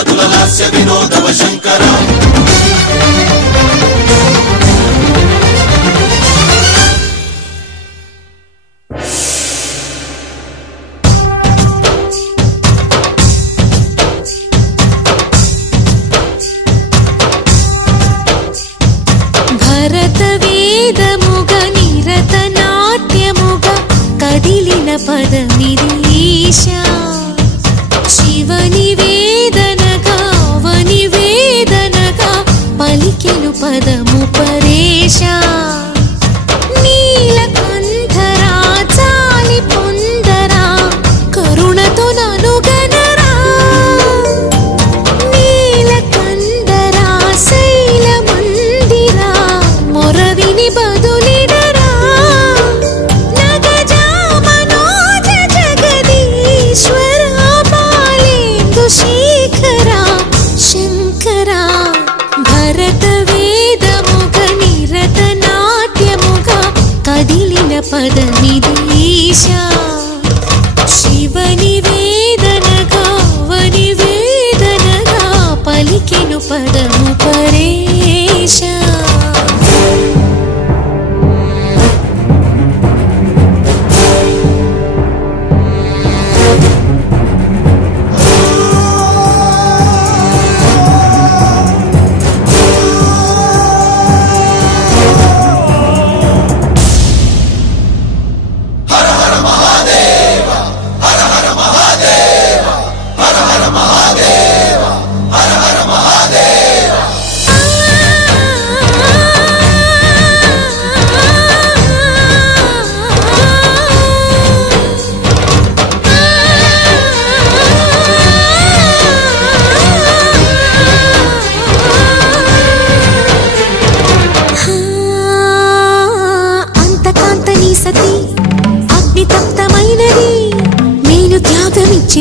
చతుల లాస్య వినోదవ శంకర భరత వేదముగ నిరత నాట్యముగ కదిలిన పదమిది ఈశా శివ నివేదనగా అవనివేదనగా పలికెను పదము పరేశా నీలకంఠరా చాలి పొందరా కరుణతో ననుగనరా నీలకంఠరా శైల మందిరా మొరవిని బదులిడరా నగజా మనోజ జగదీశ్వర పాలేందు శేఖరా శంకరా భరత వేదముగ నిరత నాట్యముగ కదిలిన పదమిది ఈశా శివ నివేదనగా అవనివేదనగా పలికెను పదము పరేశా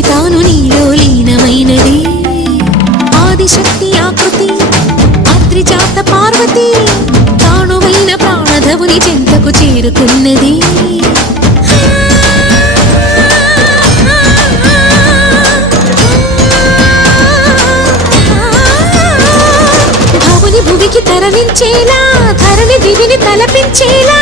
తాను నీలో లీనమైనది ఆదిశక్తి ఆకృతి అత్రిజాత పార్వతి తానువైన ప్రాణధవుని చెంతకు చేరుకున్నది భవుని భువికి తరలించేలా ధరణి దివిని తలపించేలా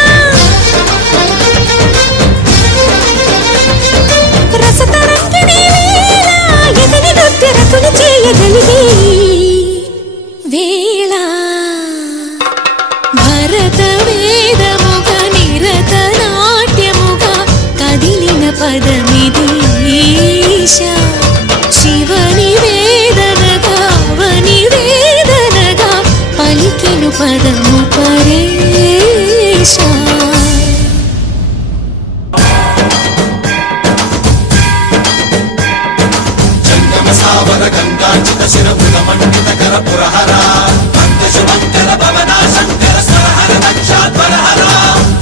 రతులు చేయగలిగే వేళ భరత వేదముగ నిరత నాట్యముగ కదిలిన పదమిది ఈశా శివ నివేదనగా అవనివేదనగా పలికెను పదము పరేశా గంగాచిత శిరపుల మండిత కర పురహర మందశుమంకర భవనా శంకర స్వరహర దక్షాధ్వరహర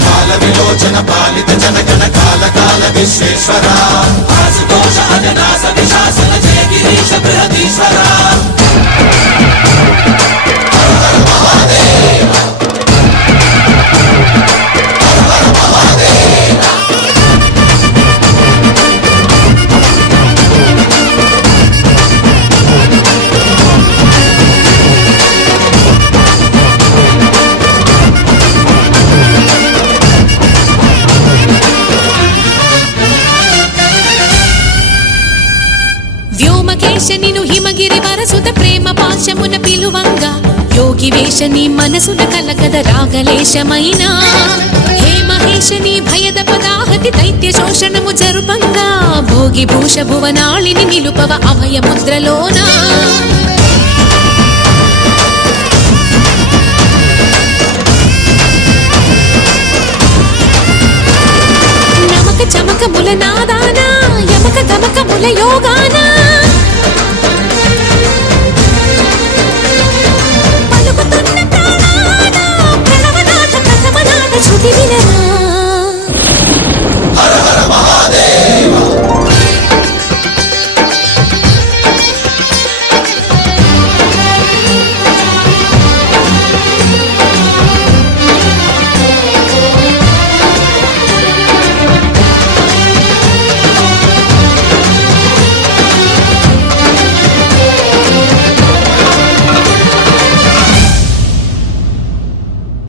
కాల విలోచన పాలిత జనగణ కాల కాల విశ్వేశ్వర ఆశుతోష అజనాస విశాసన జయ గిరీశ బృహదీశ్వర హర హర మహాదేవ హర హర మహాదేవ వ్యోమకేశనిను హిమగిరి వరసుత ప్రేమ పాశమున పిలువంగా యోగి వేషని మనసున కలకద రాగలేశమైన హే మహేశని భయద పదాహతి దైత్య శోషణము జరుపంగా భోగి భూష భువనాళిని నిలుపవ అభయ ముద్రలోన నమక చమక ముల నాదాన యమక గమక ముల యోగాన